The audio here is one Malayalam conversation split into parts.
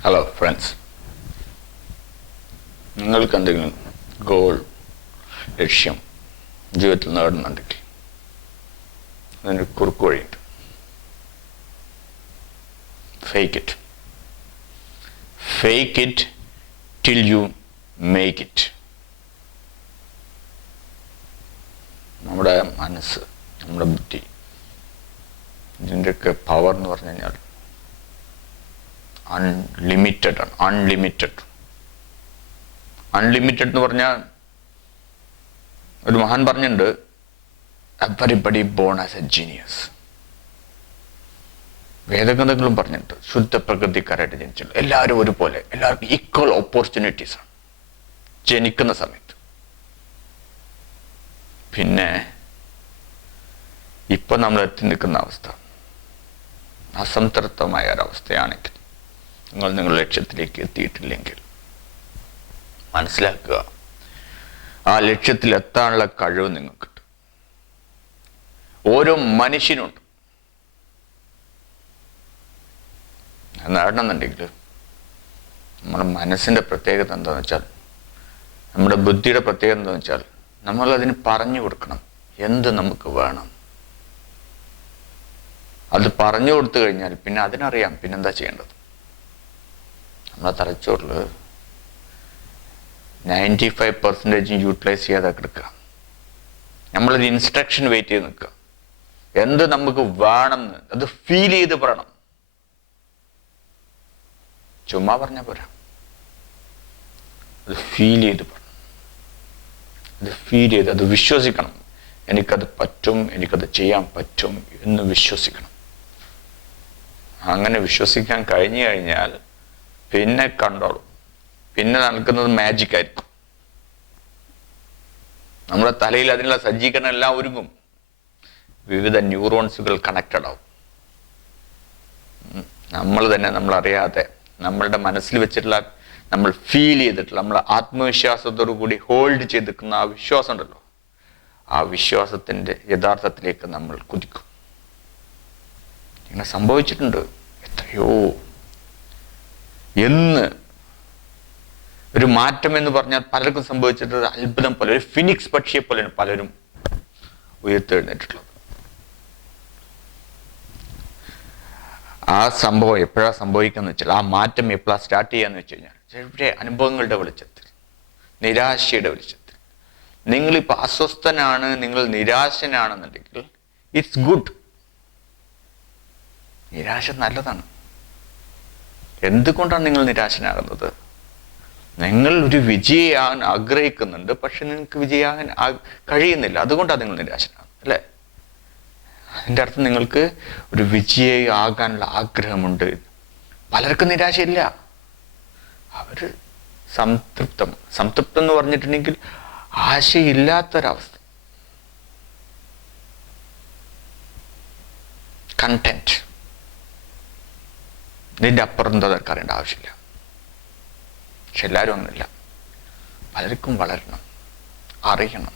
ഹലോ ഫ്രണ്ട്സ് നിങ്ങൾക്ക് എന്തെങ്കിലും ഗോൾ ലക്ഷ്യം ജീവിതത്തിൽ നേടുന്നുണ്ടെങ്കിൽ അതിന് കുറുക്ക് വഴിയുണ്ട്. Fake it fake it till you make it നമ്മുടെ മനസ്സ് നമ്മുടെ ബുദ്ധി ഇതിന്റെയൊക്കെ പവർ എന്ന് പറഞ്ഞു കഴിഞ്ഞാൽ അൺലിമിറ്റഡ് ആണ്. അൺലിമിറ്റഡ് അൺലിമിറ്റഡ് എന്ന് പറഞ്ഞാൽ ഒരു മഹാൻ പറഞ്ഞിട്ടുണ്ട് everybody born as a genius വേദഗ്രന്ഥങ്ങളും പറഞ്ഞിട്ടുണ്ട് ശുദ്ധ പ്രകൃതിക്കാരായിട്ട് ജനിച്ചിട്ടുണ്ട്. എല്ലാവരും ഒരുപോലെ എല്ലാവർക്കും ഈക്വൽ ഓപ്പർച്യൂണിറ്റീസ് ആണ്. ജനിക്കുന്ന സമയത്ത്. പിന്നെ ഇപ്പം നമ്മൾ എത്തി നിൽക്കുന്ന അവസ്ഥ. അസംതൃപ്തമായ ഒരവസ്ഥയാണെങ്കിൽ നിങ്ങൾ നിങ്ങളുടെ ലക്ഷ്യത്തിലേക്ക് എത്തിയിട്ടില്ലെങ്കിൽ. മനസ്സിലാക്കുക. ആ ലക്ഷ്യത്തിൽ എത്താനുള്ള കഴിവ് നിങ്ങൾക്ക് ഓരോ മനുഷ്യനുണ്ട്. നേടണമെന്നുണ്ടെങ്കിൽ നമ്മുടെ മനസ്സിന്റെ പ്രത്യേകത എന്താണെന്ന് വെച്ചാൽ നമ്മുടെ ബുദ്ധിയുടെ പ്രത്യേകത എന്താണെന്ന് വെച്ചാൽ നമ്മൾ അതിന് പറഞ്ഞു കൊടുക്കണം. എന്ത് നമുക്ക് വേണം? അത് പറഞ്ഞു കൊടുത്തു കഴിഞ്ഞാൽ പിന്നെ അതിനറിയാം പിന്നെന്താ ചെയ്യേണ്ടത്. നമ്മളെ തലച്ചോറിൽ നയന്റി ഫൈവ് പെർസെന്റേജും യൂട്ടിലൈസ് ചെയ്യാതെ കിടക്കുക. നമ്മളൊരു ഇൻസ്ട്രക്ഷൻ വെയിറ്റ് ചെയ്ത് നിൽക്കുക. എന്ത് നമുക്ക് വേണമെന്ന് അത് ഫീൽ ചെയ്ത് പറയണം. ചുമ്മാ പറഞ്ഞാൽ പോരാ. അത് ഫീൽ ചെയ്ത് പറയണം. അത് ഫീൽ ചെയ്ത് അത് വിശ്വസിക്കണം. എനിക്കത് പറ്റും എനിക്കത് ചെയ്യാൻ പറ്റും എന്ന് വിശ്വസിക്കണം. അങ്ങനെ വിശ്വസിക്കാൻ കഴിഞ്ഞു കഴിഞ്ഞാൽ പിന്നെ കണ്ട്രോൾ പിന്നെ നടക്കുന്നത് മാജിക് ആയിരിക്കും. നമ്മുടെ തലയിൽ അതിനുള്ള സജ്ജീകരണം എല്ലാം ഒരുങ്ങും. വിവിധ ന്യൂറോൺസുകൾ കണക്റ്റഡ് ആവും. നമ്മൾ തന്നെ നമ്മൾ അറിയാതെ നമ്മളുടെ മനസ്സിൽ വെച്ചിട്ടുള്ള നമ്മൾ ഫീൽ ചെയ്തിട്ടുള്ള നമ്മൾ ആത്മവിശ്വാസത്തോടു കൂടി ഹോൾഡ് ചെയ്തിരിക്കുന്ന ആ വിശ്വാസം ഉണ്ടല്ലോ. ആ വിശ്വാസത്തിന്റെ യഥാർത്ഥത്തിലേക്ക് നമ്മൾ കുതിക്കും. ഇങ്ങനെ സംഭവിച്ചിട്ടുണ്ട്. എത്രയോ എന്ന്. ഒരു മാറ്റം എന്ന് പറഞ്ഞാൽ പലർക്കും സംഭവിച്ചിട്ട് അത്ഭുതം പോലെ ഒരു ഫിനിക്സ് പക്ഷിയെ പോലെയാണ് പലരും ഉയർത്തെഴുന്നേറ്റിട്ടുള്ളത്. ആ സംഭവം എപ്പോഴാണ് സംഭവിക്കുന്നത് വെച്ചാൽ ആ മാറ്റം എപ്പോഴാണ് സ്റ്റാർട്ട് ചെയ്യാന്ന് വെച്ച് കഴിഞ്ഞാൽ ചിലരുടെ അനുഭവങ്ങളുടെ വെളിച്ചത്തിൽ നിരാശയുടെ വെളിച്ചത്തിൽ. നിങ്ങളിപ്പോൾ അസ്വസ്ഥനാണ് നിങ്ങൾ നിരാശനാണെന്നുണ്ടെങ്കിൽ ഇറ്റ്സ് ഗുഡ് നിരാശ നല്ലതാണ്. എന്തുകൊണ്ടാണ് നിങ്ങൾ നിരാശനാകുന്നത്? നിങ്ങൾ ഒരു വിജയിയാകാൻ ആഗ്രഹിക്കുന്നുണ്ട് പക്ഷെ നിങ്ങൾക്ക് വിജയിയാകാൻ കഴിയുന്നില്ല. അതുകൊണ്ടാണ് നിങ്ങൾ നിരാശനാകുന്നത് അല്ലേ? അതിന്റെ അർത്ഥം നിങ്ങൾക്ക് ഒരു വിജയി ആകാനുള്ള ആഗ്രഹമുണ്ട്. പലർക്കും നിരാശയില്ല. അവർ സംതൃപ്തം സംതൃപ്തം എന്ന് പറഞ്ഞിട്ടുണ്ടെങ്കിൽ ആശയില്ലാത്തൊരവസ്ഥ. കണ്ടന്റ് ഇതിന്റെ അപ്പുറം എന്താ നിനക്ക് അറിയേണ്ട ആവശ്യമില്ല. പക്ഷെ എല്ലാവരും ഒന്നുമില്ല. പലർക്കും വളരണം അറിയണം.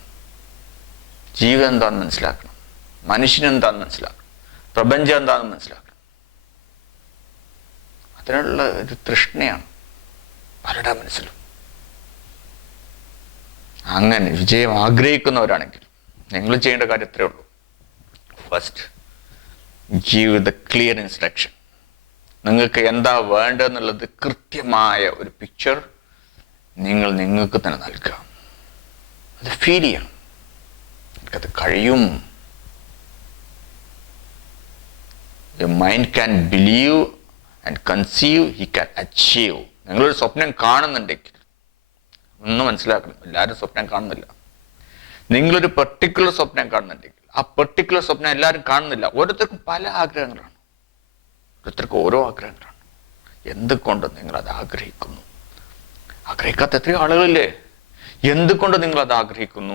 ജീവിതം എന്താണെന്ന് മനസ്സിലാക്കണം. മനുഷ്യനെന്താണെന്ന് മനസ്സിലാക്കണം. പ്രപഞ്ചം എന്താണെന്ന് മനസ്സിലാക്കണം. അതിനുള്ള ഒരു തൃഷ്ണയാണ് പലരുടെ മനസ്സിലും. അങ്ങനെ വിജയം ആഗ്രഹിക്കുന്നവരാണെങ്കിൽ നിങ്ങൾ ചെയ്യേണ്ട കാര്യം ഇത്രയേ ഉള്ളൂ. ഫസ്റ്റ് ജീവിത ക്ലിയർ ഇൻസ്ട്രക്ഷൻ നിങ്ങൾക്ക് എന്താ വേണ്ടതെന്നുള്ളത് കൃത്യമായ ഒരു പിക്ചർ നിങ്ങൾ നിങ്ങൾക്ക് തന്നെ നൽകുക അത് ഫീൽ ചെയ്യണം. എനിക്കത് കഴിയും. Mind can believe and conceive, he can achieve. നിങ്ങളൊരു സ്വപ്നം കാണുന്നുണ്ടെങ്കിൽ ഒന്ന് മനസ്സിലാക്കണം. എല്ലാവരും സ്വപ്നം കാണുന്നില്ല. നിങ്ങളൊരു പെർട്ടിക്കുലർ സ്വപ്നം കാണുന്നുണ്ടെങ്കിൽ ആ പെർട്ടിക്കുലർ സ്വപ്നം എല്ലാവരും കാണുന്നില്ല. ഓരോരുത്തർക്കും പല ആഗ്രഹങ്ങളാണ്. ഓരോരുത്തർക്കും ഓരോ ആഗ്രഹങ്ങളാണ് എന്തുകൊണ്ട് നിങ്ങൾ അത് ആഗ്രഹിക്കുന്നു? ആഗ്രഹിക്കാത്ത എത്രയോ ആളുകളില്ലേ? എന്തുകൊണ്ട് നിങ്ങൾ അത് ആഗ്രഹിക്കുന്നു?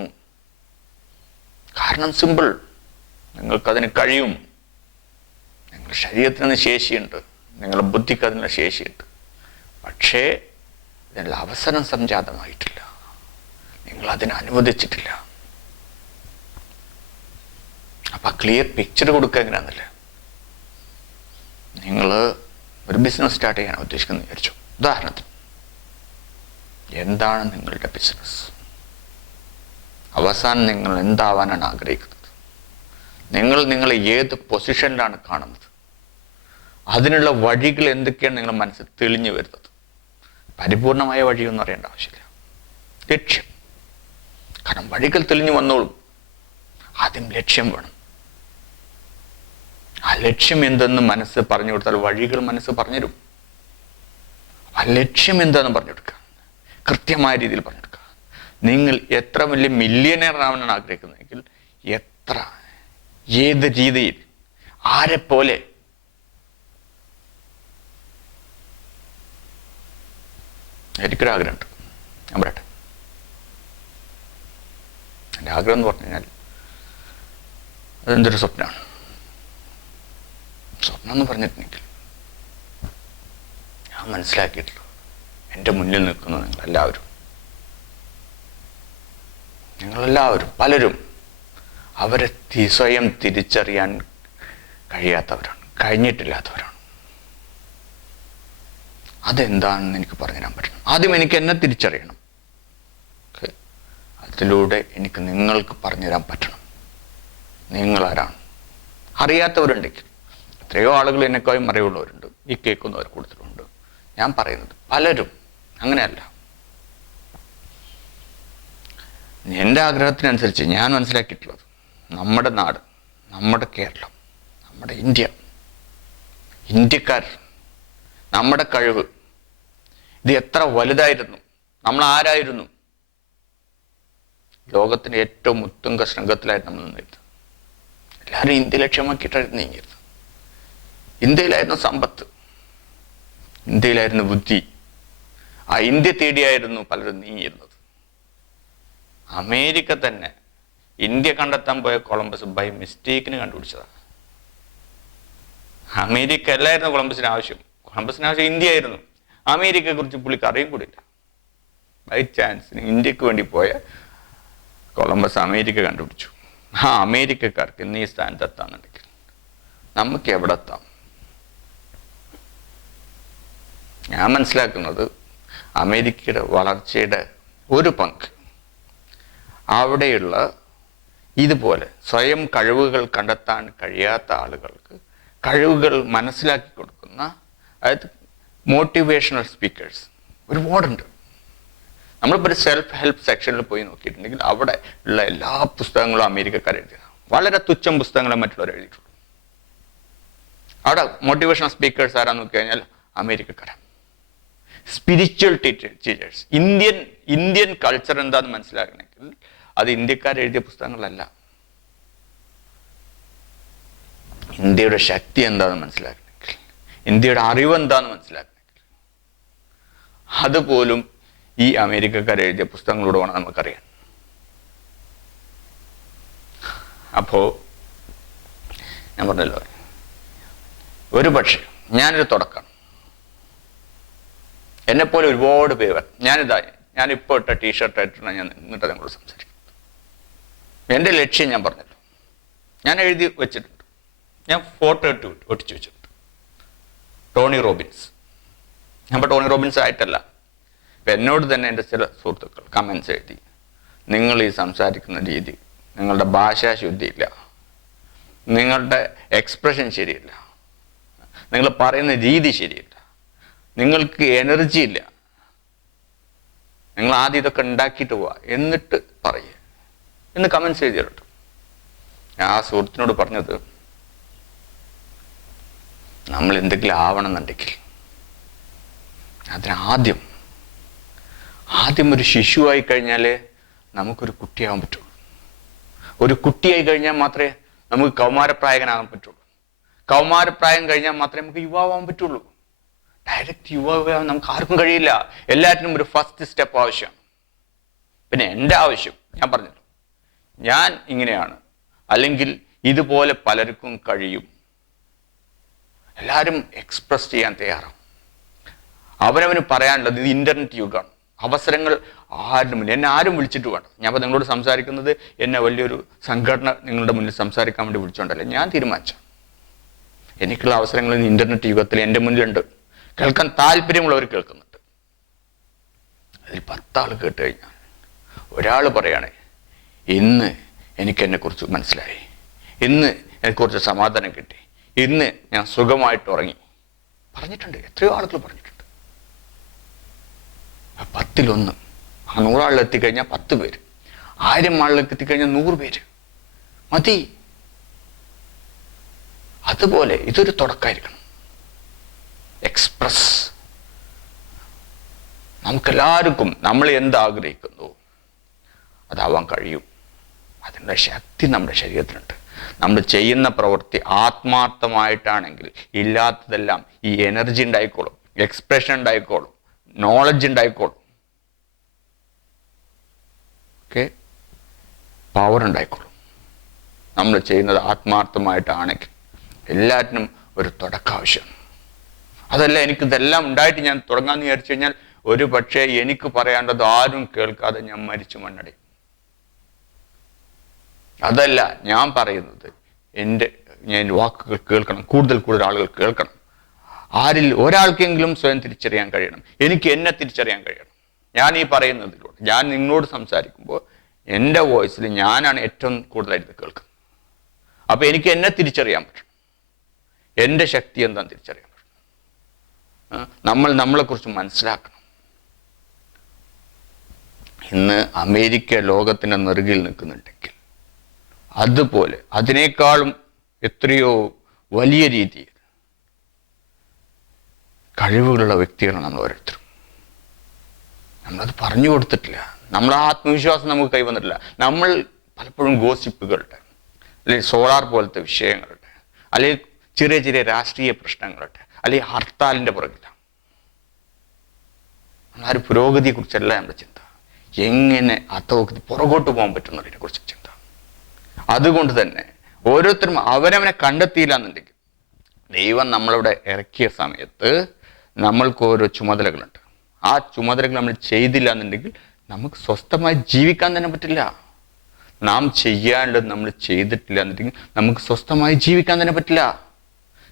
കാരണം സിമ്പിൾ. നിങ്ങൾക്കതിന് കഴിയും. നിങ്ങളുടെ ശരീരത്തിന് ശേഷിയുണ്ട്. നിങ്ങളുടെ ബുദ്ധിക്ക് അതിനുള്ള ശേഷിയുണ്ട്. പക്ഷേ ഇതിനുള്ള അവസരം സംജാതമായിട്ടില്ല. നിങ്ങൾ അതിനെ അനുവദിച്ചിട്ടില്ല. അപ്പൊ ക്ലിയർ പിക്ചർ കൊടുക്കുക എങ്ങനെയാണെന്നില്ല നിങ്ങൾ ഒരു ബിസിനസ് സ്റ്റാർട്ട് ചെയ്യാൻ ഉദ്ദേശിക്കുന്നത് വിചാരിച്ചു. ഉദാഹരണത്തിന് എന്താണ് നിങ്ങളുടെ ബിസിനസ് അവസാനം നിങ്ങൾ എന്താവാനാണ് ആഗ്രഹിക്കുന്നത്? നിങ്ങൾ നിങ്ങളെ ഏത് പൊസിഷനിലാണ് കാണുന്നത്? അതിനുള്ള വഴികൾ എന്തൊക്കെയാണ് നിങ്ങൾ മനസ്സിൽ തെളിഞ്ഞു വരുന്നത്? പരിപൂർണമായ വഴിയൊന്നും അറിയേണ്ട ആവശ്യമില്ല. ലക്ഷ്യം. കാരണം വഴികൾ തെളിഞ്ഞു വന്നോളും. ആദ്യം ലക്ഷ്യം വേണം. ആ ലക്ഷ്യം എന്തെന്ന് മനസ്സ് പറഞ്ഞു കൊടുത്താൽ വഴികൾ മനസ്സ് പറഞ്ഞുതരും. ആ ലക്ഷ്യം എന്താണെന്ന് പറഞ്ഞു കൊടുക്കുക. കൃത്യമായ രീതിയിൽ പറഞ്ഞു കൊടുക്കുക. നിങ്ങൾ എത്ര വലിയ മില്യനെയർ ആവാനാണ് ആഗ്രഹിക്കുന്നതെങ്കിൽ എത്ര ഏത് രീതിയിൽ ആരെ പോലെ. എനിക്കൊരു ആഗ്രഹമുണ്ട്. ഞാൻ പറയട്ടെ. എന്റെ ആഗ്രഹം എന്ന് പറഞ്ഞു കഴിഞ്ഞാൽ അതെന്തൊരു സ്വപ്നമാണ്? സ്വപ്നം എന്ന് പറഞ്ഞിട്ടുണ്ടെങ്കിൽ ഞാൻ മനസ്സിലാക്കിയിട്ടുള്ളൂ എന്റെ മുന്നിൽ നിൽക്കുന്നു നിങ്ങളെല്ലാവരും. നിങ്ങളെല്ലാവരും പലരും അവരെ സ്വയം തിരിച്ചറിയാൻ കഴിയാത്തവരാണ് കഴിഞ്ഞിട്ടില്ലാത്തവരാണ്. അതെന്താണെന്ന് എനിക്ക് പറഞ്ഞുതരാൻ പറ്റണം. ആദ്യം എനിക്ക് എന്നെ തിരിച്ചറിയണം. അതിലൂടെ എനിക്ക് നിങ്ങൾക്ക് പറഞ്ഞുതരാൻ പറ്റണം. നിങ്ങളാരാണ്? അറിയാത്തവരുണ്ടെങ്കിൽ എത്രയോ ആളുകൾ എന്നെക്കാളും അറിവുള്ളവരുണ്ട് ഈ കേൾക്കുന്നവർ കൂടുതലുണ്ട് ഞാൻ പറയുന്നത് പലരും അങ്ങനെയല്ല. എന്റെ ആഗ്രഹത്തിനനുസരിച്ച് ഞാൻ മനസ്സിലാക്കിയിട്ടുള്ളത് നമ്മുടെ നാട് നമ്മുടെ കേരളം നമ്മുടെ ഇന്ത്യ ഇന്ത്യക്കാർ നമ്മുടെ കഴിവ് ഇത് എത്ര വലുതായിരുന്നു നമ്മൾ ആരായിരുന്നു? ലോകത്തിന്റെ ഏറ്റവും ഉത്തുംഗ ശൃംഖത്തിലായിരുന്നു നമ്മൾ നിന്നിരുന്നത്. എല്ലാവരും ഇന്ത്യ ലക്ഷ്യമാക്കിയിട്ടായിരുന്നു നീങ്ങിയത് ഇന്ത്യയിലായിരുന്നു സമ്പത്ത്. ഇന്ത്യയിലായിരുന്നു ബുദ്ധി. ആ ഇന്ത്യ തേടിയായിരുന്നു പലരും നീങ്ങിയിരുന്നത്. അമേരിക്ക തന്നെ ഇന്ത്യ കണ്ടെത്താൻ പോയ കൊളംബസ് ബൈ മിസ്റ്റേക്കിന് കണ്ടുപിടിച്ചതാണ്. അമേരിക്ക അല്ലായിരുന്നു കൊളംബസിന് ആവശ്യം. കൊളംബസിന് ആവശ്യം ഇന്ത്യ ആയിരുന്നു അമേരിക്കയെ കുറിച്ച് പുള്ളിക്ക് അറിയും കൂടിയില്ല ബൈ ചാൻസിന് ഇന്ത്യയ്ക്ക് വേണ്ടി പോയ കൊളംബസ് അമേരിക്ക കണ്ടുപിടിച്ചു. ആ അമേരിക്കക്കാർക്ക് ഇന്ന് ഈ സ്ഥാനത്ത് എത്താന്നുണ്ടെങ്കിൽ നമുക്ക് എവിടെ എത്താം? ഞാൻ മനസ്സിലാക്കുന്നത് അമേരിക്കയുടെ വളർച്ചയുടെ ഒരു പങ്ക്. അവിടെയുള്ള ഇതുപോലെ സ്വയം കഴിവുകൾ കണ്ടെത്താൻ കഴിയാത്ത ആളുകൾക്ക് കഴിവുകൾ മനസ്സിലാക്കി കൊടുക്കുന്ന അതായത് മോട്ടിവേഷണൽ സ്പീക്കേഴ്സ് ഒരുപാടുണ്ട്. നമ്മളിപ്പോൾ ഒരു സെൽഫ് ഹെൽപ്പ് സെക്ഷനിൽ പോയി നോക്കിയിട്ടുണ്ടെങ്കിൽ അവിടെ ഉള്ള എല്ലാ പുസ്തകങ്ങളും അമേരിക്കക്കാർ എഴുതിയതാണ് വളരെ തുച്ഛം പുസ്തകങ്ങളെ മറ്റുള്ളവർ എഴുതിയിട്ടുള്ളൂ അവിടെ മോട്ടിവേഷണൽ സ്പീക്കേഴ്സ് ആരാന്ന് നോക്കി കഴിഞ്ഞാൽ അമേരിക്കക്കാരാണ്. Spiritual teachers Indian Indian culture എന്താന്ന് മനസ്സിലാക്കണമെങ്കിൽ അത് ഇന്ത്യക്കാർ എഴുതിയ പുസ്തകങ്ങളല്ല. ഇന്ത്യയുടെ ശക്തി എന്താണെന്ന് മനസ്സിലാക്കണമെങ്കിൽ ഇന്ത്യയുടെ അറിവ് എന്താണെന്ന് മനസ്സിലാക്കണമെങ്കിൽ അതുപോലും ഈ അമേരിക്കക്കാർ എഴുതിയ പുസ്തകങ്ങളോട് വേണം നമുക്കറിയാൻ. അപ്പോ ഞാൻ പറഞ്ഞല്ലോ ഒരു പക്ഷേ ഞാനൊരു തുടക്കം. എന്നെപ്പോലെ ഒരുപാട് പേർ ഞാനിതാ ഞാനിപ്പോൾ ഇട്ട ടീഷർട്ട് ആയിട്ടാണ് ഞാൻ നിന്നിട്ട് നിങ്ങളോട് സംസാരിക്കുന്നത്. എന്റെ ലക്ഷ്യം ഞാൻ പറഞ്ഞല്ലോ. ഞാൻ എഴുതി വെച്ചിട്ടുണ്ട്. ഞാൻ ഫോട്ടോ ഇട്ട് ഒട്ടിച്ചു വെച്ചിട്ടുണ്ട്. Tony Robbins. ഞാൻ ഇപ്പോൾ ടോണി റോബിൻസ് ആയിട്ടല്ല. ഇപ്പം എന്നോട് തന്നെ എന്റെ ചില സുഹൃത്തുക്കൾ കമൻസ് എഴുതി നിങ്ങൾ ഈ സംസാരിക്കുന്ന രീതി നിങ്ങളുടെ ഭാഷാശുദ്ധിയില്ല നിങ്ങളുടെ എക്സ്പ്രഷൻ ശരിയല്ല. നിങ്ങൾ പറയുന്ന രീതി ശരിയില്ല. നിങ്ങൾക്ക് എനർജി ഇല്ല. നിങ്ങൾ ആദ്യം ഇതൊക്കെ ഉണ്ടാക്കിയിട്ട് പോവാ. എന്നിട്ട് പറയുക എന്ന് കമൻസ് എഴുതിയിട്ടുണ്ട്. ഞാൻ ആ സുഹൃത്തിനോട് പറഞ്ഞത് നമ്മൾ എന്തെങ്കിലും ആവണമെന്നുണ്ടെങ്കിൽ അതിനാദ്യം ആദ്യം ഒരു ശിശുവായി കഴിഞ്ഞാൽ നമുക്കൊരു കുട്ടിയാവാൻ പറ്റുള്ളൂ. ഒരു കുട്ടിയായി കഴിഞ്ഞാൽ മാത്രമേ നമുക്ക് കൗമാരപ്രായകനാകാൻ പറ്റുള്ളൂ. കൗമാരപ്രായം കഴിഞ്ഞാൽ മാത്രമേ നമുക്ക് യുവാവാൻ പറ്റുള്ളൂ. ഡയറക്റ്റ് യുവാവാൻ നമുക്ക് ആർക്കും കഴിയില്ല. എല്ലാറ്റിനും ഒരു ഫസ്റ്റ് സ്റ്റെപ്പ് ആവശ്യമാണ് പിന്നെ എന്റെ ആവശ്യം ഞാൻ പറഞ്ഞു ഞാൻ ഇങ്ങനെയാണ്. അല്ലെങ്കിൽ ഇതുപോലെ പലർക്കും കഴിയും. എല്ലാവരും എക്സ്പ്രസ് ചെയ്യാൻ തയ്യാറാവും. അവനവന് പറയാനുള്ളത് ഇത് ഇന്റർനെറ്റ് യുഗമാണ്. അവസരങ്ങൾ ആരുമില്ല എന്നെ ആരും വിളിച്ചിട്ട് വേണം ഞാൻ അപ്പോൾ നിങ്ങളോട് സംസാരിക്കുന്നത് എന്നെ വലിയൊരു സംഘടന നിങ്ങളുടെ മുന്നിൽ സംസാരിക്കാൻ വേണ്ടി വിളിച്ചോണ്ടല്ലേ. ഞാൻ തീരുമാനിച്ചു എനിക്കുള്ള അവസരങ്ങൾ ഇന്ന് ഇന്റർനെറ്റ് യുഗത്തിൽ എന്റെ മുന്നിലുണ്ട്. കേൾക്കാൻ താല്പര്യമുള്ളവർ കേൾക്കുന്നുണ്ട്. അതിൽ പത്താൾ കേട്ട് കഴിഞ്ഞാൽ ഒരാൾ പറയണേ ഇന്ന് എനിക്ക് എന്നെക്കുറിച്ച് മനസ്സിലായി. ഇന്ന് എന്നെക്കുറിച്ച് സമാധാനം കിട്ടി. ഇന്ന് ഞാൻ സുഖമായിട്ട് ഉറങ്ങി. പറഞ്ഞിട്ടുണ്ട് എത്രയോ ആളുകൾ പറഞ്ഞിട്ടുണ്ട്. പത്തിലൊന്ന് ആ നൂറാളിൽ എത്തിക്കഴിഞ്ഞാൽ പത്ത് പേര്. ആയിരം ആളിലേക്ക് എത്തിക്കഴിഞ്ഞാൽ നൂറ് പേര്. മതി. അതുപോലെ ഇതൊരു തുടക്കമായിരിക്കണം എക്സ്പ്രസ് നമുക്കെല്ലാവർക്കും നമ്മൾ എന്താഗ്രഹിക്കുന്നു അതാവാൻ കഴിയും. അതിനുള്ള ശക്തി നമ്മുടെ ശരീരത്തിനുണ്ട്. നമ്മൾ ചെയ്യുന്ന പ്രവൃത്തി ആത്മാർത്ഥമായിട്ടാണെങ്കിൽ ഇല്ലാത്തതെല്ലാം ഈ എനർജി ഉണ്ടായിക്കോളും എക്സ്പ്രഷൻ ഉണ്ടായിക്കോളും നോളജ് ഉണ്ടായിക്കോളും. ഓക്കെ പവർ ഉണ്ടായിക്കോളും. നമ്മൾ ചെയ്യുന്നത് ആത്മാർത്ഥമായിട്ടാണെങ്കിൽ എല്ലാറ്റിനും ഒരു തുടക്കം ആവശ്യമാണ്. അതല്ല എനിക്ക് ഇതെല്ലാം ഉണ്ടായിട്ട് ഞാൻ തുടങ്ങാമെന്ന് വിചാരിച്ചു കഴിഞ്ഞാൽ ഒരു പക്ഷേ എനിക്ക് പറയേണ്ടത് ആരും കേൾക്കാതെ ഞാൻ മരിച്ചു മണ്ണടയും അതല്ല ഞാൻ പറയുന്നത് എന്റെ ഞാൻ വാക്കുകൾ കേൾക്കണം കൂടുതൽ കൂടുതൽ ആളുകൾ കേൾക്കണം. ആരിൽ ഒരാൾക്കെങ്കിലും സ്വയം തിരിച്ചറിയാൻ കഴിയണം. എനിക്ക് എന്നെ തിരിച്ചറിയാൻ കഴിയണം. ഞാൻ ഈ പറയുന്നതിലൂടെ ഞാൻ നിങ്ങളോട് സംസാരിക്കുമ്പോൾ എന്റെ വോയിസിൽ ഞാനാണ് ഏറ്റവും കൂടുതലായിട്ട് കേൾക്കുന്നത്. അപ്പോൾ എനിക്ക് എന്നെ തിരിച്ചറിയാൻ പറ്റണം. എന്റെ ശക്തി എന്താണെന്ന് ആ, നമ്മൾ നമ്മളെക്കുറിച്ച് മനസ്സിലാക്കണം. ഇന്ന് അമേരിക്ക ലോകത്തിന്റെ നെറുകിൽ നിൽക്കുന്നുണ്ടെങ്കിൽ അതുപോലെ അതിനേക്കാളും എത്രയോ വലിയ രീതിയിൽ കഴിവുകളുള്ള വ്യക്തികളാണ് നമ്മൾ ഓരോരുത്തരും. നമ്മളത് പറഞ്ഞു കൊടുത്തിട്ടില്ല. നമ്മളെ ആത്മവിശ്വാസം നമുക്ക് കൈവന്നിട്ടില്ല. നമ്മൾ പലപ്പോഴും ഗോസിപ്പുകളുടെ അല്ലെങ്കിൽ സോളാർ പോലത്തെ വിഷയങ്ങളുടെ അല്ലെങ്കിൽ ചെറിയ ചെറിയ രാഷ്ട്രീയ പ്രശ്നങ്ങളുടെ അല്ലെങ്കിൽ ഹർത്താലിന്റെ പുറകിലാണ് ആ ഒരു പുരോഗതിയെക്കുറിച്ചല്ല നമ്മുടെ ചിന്ത? എങ്ങനെ അധോഗതി പുറകോട്ട് പോകാൻ പറ്റുന്നതിനെ കുറിച്ച് ചിന്ത. അതുകൊണ്ട് തന്നെ ഓരോരുത്തരും അവരവനെ കണ്ടെത്തിയില്ല എന്നുണ്ടെങ്കിൽ ദൈവം നമ്മളിവിടെ ഇറക്കിയ സമയത്ത് നമ്മൾക്ക് ഓരോ ചുമതലകളുണ്ട്. ആ ചുമതലകൾ നമ്മൾ ചെയ്തില്ല എന്നുണ്ടെങ്കിൽ നമുക്ക് സ്വസ്ഥമായി ജീവിക്കാൻ തന്നെ പറ്റില്ല. നാം ചെയ്യാനുള്ളത് നമ്മൾ ചെയ്തിട്ടില്ല എന്നുണ്ടെങ്കിൽ നമുക്ക് സ്വസ്ഥമായി ജീവിക്കാൻ തന്നെ പറ്റില്ല.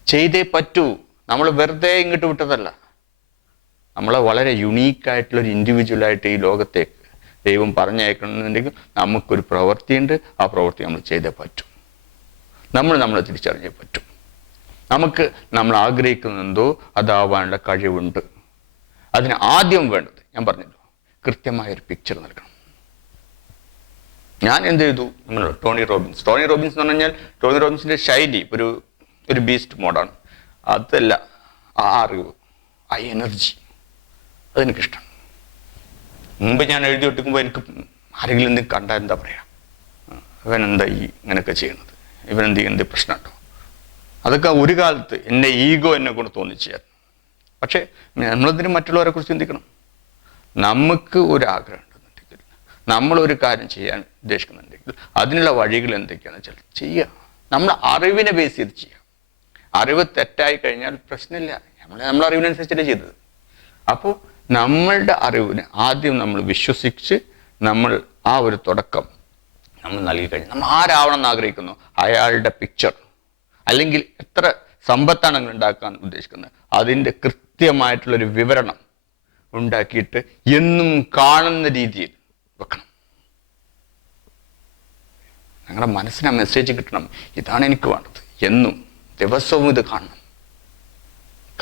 ചെയ്തേ പറ്റൂ. നമ്മൾ വെറുതെ ഇങ്ങോട്ട് വിട്ടതല്ല. നമ്മളെ വളരെ യുണീക്കായിട്ടുള്ള ഒരു ഇൻഡിവിജ്വൽ ആയിട്ട് ഈ ലോകത്തേക്ക് ദൈവം പറഞ്ഞയക്കണമെന്നുണ്ടെങ്കിൽ നമുക്കൊരു പ്രവൃത്തിയുണ്ട്. ആ പ്രവൃത്തി നമ്മൾ ചെയ്തേ പറ്റും. നമ്മൾ നമ്മളെ തിരിച്ചറിഞ്ഞേ പറ്റും. നമുക്ക് നമ്മൾ ആഗ്രഹിക്കുന്നെന്തോ അതാവാനുള്ള കഴിവുണ്ട്. അതിന് ആദ്യം വേണ്ടത് ഞാൻ പറഞ്ഞല്ലോ കൃത്യമായ ഒരു പിക്ചർ നൽകണം. ഞാൻ എന്ത് ചെയ്തു? Tony Robbins. ടോണി റോബിൻസ് എന്ന് പറഞ്ഞു കഴിഞ്ഞാൽ ടോണി റോബിൻസിന്റെ ശൈലി ഒരു ഒരു ബീസ്റ്റ് മോഡാണ് അതല്ല ആ അറിവ് ആ എനർജി അതെനിക്കിഷ്ടം. മുമ്പ് ഞാൻ എഴുതി ഒട്ടിക്കുമ്പോൾ എനിക്ക് ആരെങ്കിലും എന്തെങ്കിലും കണ്ടാൽ എന്താ പറയുക എന്താ ഈ ഇങ്ങനെയൊക്കെ ചെയ്യുന്നത്? ഇവൻ എന്ത് പ്രശ്നമുണ്ടോ അതൊക്കെ ഒരു കാലത്ത് എന്റെ ഈഗോ എന്നെ കൊണ്ട് തോന്നിച്ചായിരുന്നു. പക്ഷേ നമ്മളതിന് മറ്റുള്ളവരെ കുറിച്ച് ചിന്തിക്കണം. നമുക്ക് ഒരു ആഗ്രഹം ഉണ്ടെന്നുണ്ടെങ്കിൽ നമ്മളൊരു കാര്യം ചെയ്യാൻ ഉദ്ദേശിക്കുന്നുണ്ടെങ്കിൽ അതിനുള്ള വഴികൾ എന്തൊക്കെയാണെന്ന് വെച്ചാൽ ചെയ്യുക നമ്മൾ അറിവിനെ ബേസ് ചെയ്ത് ചെയ്യുക അറിവ് തെറ്റായി കഴിഞ്ഞാൽ പ്രശ്നമില്ല. നമ്മൾ നമ്മളെ അറിവിനനുസരിച്ചല്ലേ ചെയ്തത്. അപ്പോൾ നമ്മളുടെ അറിവിന് ആദ്യം നമ്മൾ വിശ്വസിച്ച് നമ്മൾ ആ ഒരു തുടക്കം നമ്മൾ നൽകി കഴിഞ്ഞു. നമ്മൾ ആരാവണം എന്ന് ആഗ്രഹിക്കുന്നു? അയാളുടെ പിക്ചർ അല്ലെങ്കിൽ എത്ര സമ്പത്താണ് നിങ്ങൾ ഉണ്ടാക്കാൻ ഉദ്ദേശിക്കുന്നത്? അതിന്റെ കൃത്യമായിട്ടുള്ളൊരു വിവരണം ഉണ്ടാക്കിയിട്ട് എന്നും കാണുന്ന രീതിയിൽ വെക്കണം. ഞങ്ങളുടെ മനസ്സിന് മെസ്സേജ് കിട്ടണം. ഇതാണ് എനിക്ക് വേണ്ടത്. എന്നും ദിവസവും ഇത് കാണണം.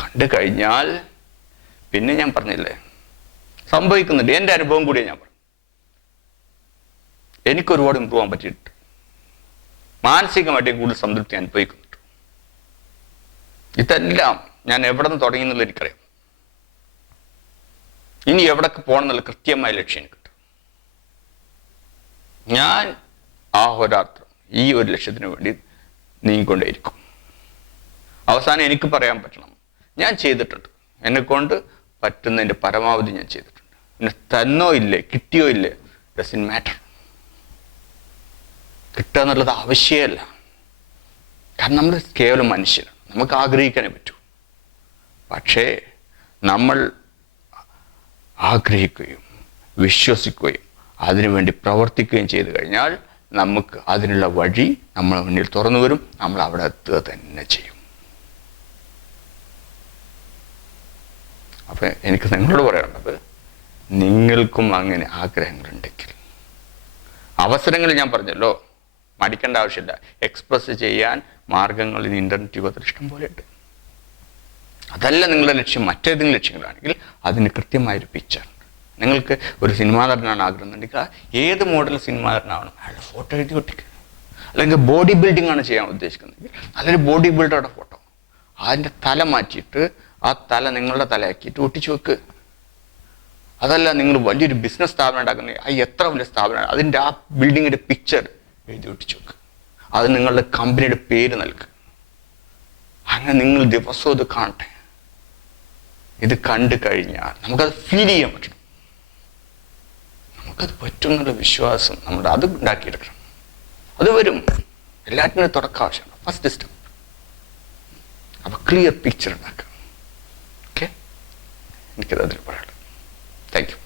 കണ്ടു കഴിഞ്ഞാൽ പിന്നെ ഞാൻ പറഞ്ഞില്ലേ? സംഭവിക്കുന്നുണ്ട്. എന്റെ അനുഭവം കൂടിയാണ് ഞാൻ പറഞ്ഞു. എനിക്ക് ഒരുപാട് ഇമ്പ്രൂവ് ആകാൻ പറ്റിയിട്ടുണ്ട്. മാനസികമായിട്ട് കൂടുതൽ സംതൃപ്തി അനുഭവിക്കുന്നുണ്ട്. ഇതെല്ലാം ഞാൻ എവിടെ നിന്ന് തുടങ്ങി എന്നുള്ള എനിക്കറിയാം. ഇനി എവിടൊക്കെ പോകണം എന്നുള്ള കൃത്യമായ ലക്ഷ്യം എനിക്ക് ഞാൻ ആഹോരാത്രം ഈ ഒരു ലക്ഷ്യത്തിന് വേണ്ടി നീങ്ങിക്കൊണ്ടേയിരിക്കും. അവസാനം എനിക്ക് പറയാൻ പറ്റണം. ഞാൻ ചെയ്തിട്ടുണ്ട്. എന്നെക്കൊണ്ട് പറ്റുന്നതിന്റെ പരമാവധി ഞാൻ ചെയ്തിട്ടുണ്ട്. പിന്നെ തന്നോ ഇല്ലേ കിട്ടിയോ ഇല്ലേ ഡസ് ഇൻ മാറ്റർ കിട്ടുക എന്നുള്ളത് ആവശ്യമല്ല. കാരണം നമ്മൾ കേവലം മനുഷ്യരാണ്. നമുക്ക് ആഗ്രഹിക്കാനേ പറ്റൂ. പക്ഷേ നമ്മൾ ആഗ്രഹിക്കുകയും വിശ്വസിക്കുകയും അതിനുവേണ്ടി പ്രവർത്തിക്കുകയും ചെയ്തു കഴിഞ്ഞാൽ നമുക്ക് അതിനുള്ള വഴി നമ്മളെ മുന്നിൽ തുറന്നു വരും. നമ്മൾ അവിടെ എത്തുക തന്നെ ചെയ്യും. അപ്പം എനിക്ക് നിങ്ങളോട് പറയാനുള്ളത് നിങ്ങൾക്കും അങ്ങനെ ആഗ്രഹങ്ങളുണ്ടെങ്കിൽ. അവസരങ്ങൾ ഞാൻ പറഞ്ഞല്ലോ. മടിക്കേണ്ട ആവശ്യമില്ല. എക്സ്പ്രസ് ചെയ്യാൻ മാർഗങ്ങൾ ഇന്ന് ഇന്റർനെറ്റ് യുഗത്തിൽ ഇഷ്ടം പോലെ ഉണ്ട്. അതല്ല നിങ്ങളുടെ ലക്ഷ്യം. മറ്റേതെങ്കിലും ലക്ഷ്യങ്ങളാണെങ്കിൽ അതിന് കൃത്യമായൊരു പിക്ചർ നിങ്ങൾക്ക് ഒരു സിനിമാ നടനാണ് ആഗ്രഹം എന്നുണ്ടെങ്കിൽ ഏത് മോഡൽ സിനിമാ നടനാവണം? അയാളുടെ ഫോട്ടോ എഴുതി ഒട്ടിക്കുക. അല്ലെങ്കിൽ ബോഡി ബിൽഡിംഗ് ആണ് ചെയ്യാൻ ഉദ്ദേശിക്കുന്നതെങ്കിൽ നല്ലൊരു ബോഡി ബിൽഡറുടെ ഫോട്ടോ അതിന്റെ തല മാറ്റിയിട്ട് ആ തല നിങ്ങളുടെ തലയാക്കിയിട്ട് ഒട്ടിച്ചു വെക്ക്. അതല്ല നിങ്ങൾ വലിയൊരു ബിസിനസ് സ്ഥാപനം ഉണ്ടാക്കുന്നത്. ആ എത്ര വലിയ സ്ഥാപനമാണ്? അതിന്റെ ആ ബിൽഡിങ്ങിന്റെ പിക്ചർ എഴുതി ഒട്ടിച്ചു വെക്ക്. അത് നിങ്ങളുടെ കമ്പനിയുടെ പേര് നൽകുക അങ്ങനെ നിങ്ങൾ ദിവസവും ഇത് കാണട്ടെ. ഇത് കണ്ടു കഴിഞ്ഞാൽ നമുക്കത് ഫീൽ ചെയ്യാൻ പറ്റണം നമുക്കത് പറ്റും എന്നുള്ള വിശ്വാസം നമ്മുടെ അത് ഉണ്ടാക്കിയെടുക്കണം. അത് വരും. എല്ലാറ്റിനും തുടക്കം ആവശ്യമാണ്. ഫസ്റ്റ് സ്റ്റെപ്പ് അപ്പൊ ക്ലിയർ പിക്ചർ ഉണ്ടാക്കുക நிற்கிறது அதில் போராட்டம் தேங்க்யூ